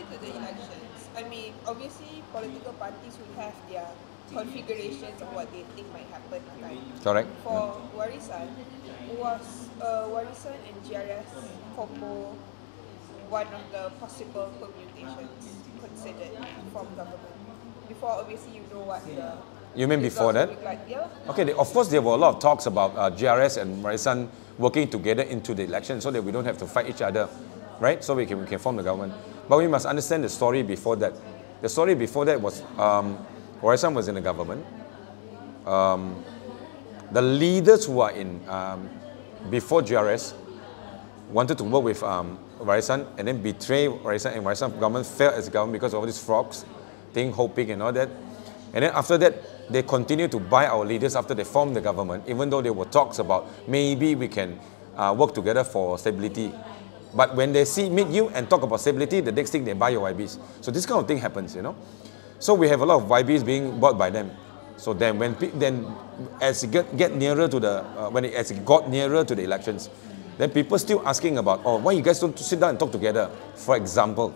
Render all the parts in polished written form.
Going into the elections, I mean, obviously political parties will have their configurations of what they think might happen. Right? Correct. For Warisan, was Warisan and GRS combo one of the possible permutations considered from government? Before, obviously, you know what the... You mean before that? Like, yeah. Okay, of course there were a lot of talks about GRS and Warisan working together into the election so that we don't have to fight each other, right? So we can form the government. But we must understand the story before that. The story before that was Warisan was in the government. The leaders who are in, before GRS, wanted to work with Warisan and then betray Warisan, and Warisan government failed as a government because of all these frogs, thing, hoping and all that. And then after that, they continued to buy our leaders after they formed the government, even though there were talks about maybe we can work together for stability. But when they meet you and talk about stability, the next thing they buy your YBs. So this kind of thing happens, you know. So we have a lot of YBs being bought by them. So then, as it get nearer to the, as it got nearer to the elections, then people still asking about, oh, why you guys don't sit down and talk together? For example,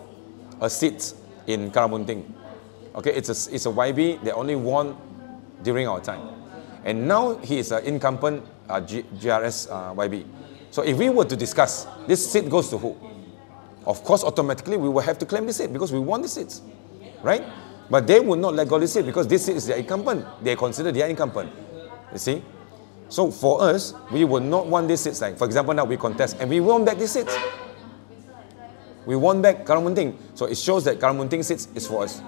a seat in Karamunting. Okay, it's a YB that only won during our time. And now he is an incumbent GRS YB. So if we were to discuss, this seat goes to who? Of course, automatically we will have to claim this seat because we won the seats, right? But they would not let go of this seat because this seat is their incumbent. They consider their incumbent, you see? So for us, we would not want these seats. Like, for example, now we contest and we won back these seats. We won back Karamunting. So it shows that Karamunting seats is for us.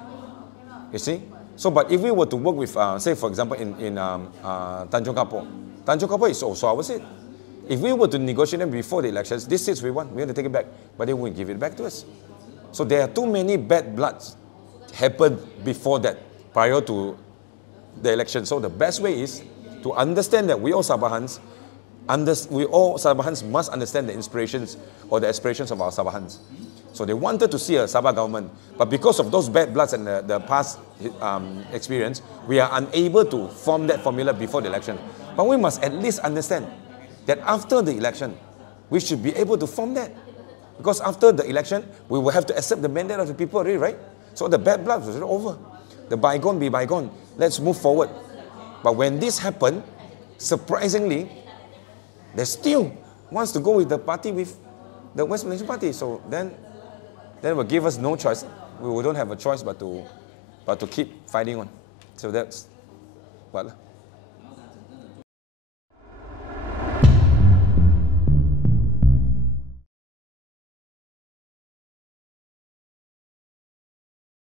You see? So, but if we were to work with, say, for example, in Tanjung Kapur is also our seat. If we were to negotiate them before the elections, these seats we want to take it back, but they won't give it back to us. So there are too many bad bloods happened before that, prior to the election. So the best way is to understand that we all Sabahans must understand the inspirations or the aspirations of our Sabahans. So they wanted to see a Sabah government, but because of those bad bloods and the past experience, we are unable to form that formula before the election. But we must at least understand that after the election, we should be able to form that. Because after the election, we will have to accept the mandate of the people already, right? So the bad blood was over. The bygone be bygone. Let's move forward. But when this happened, surprisingly, they still wants to go with the party, with the West Malaysian Party. So then it will give us no choice. We don't have a choice but to keep fighting on. So that's what.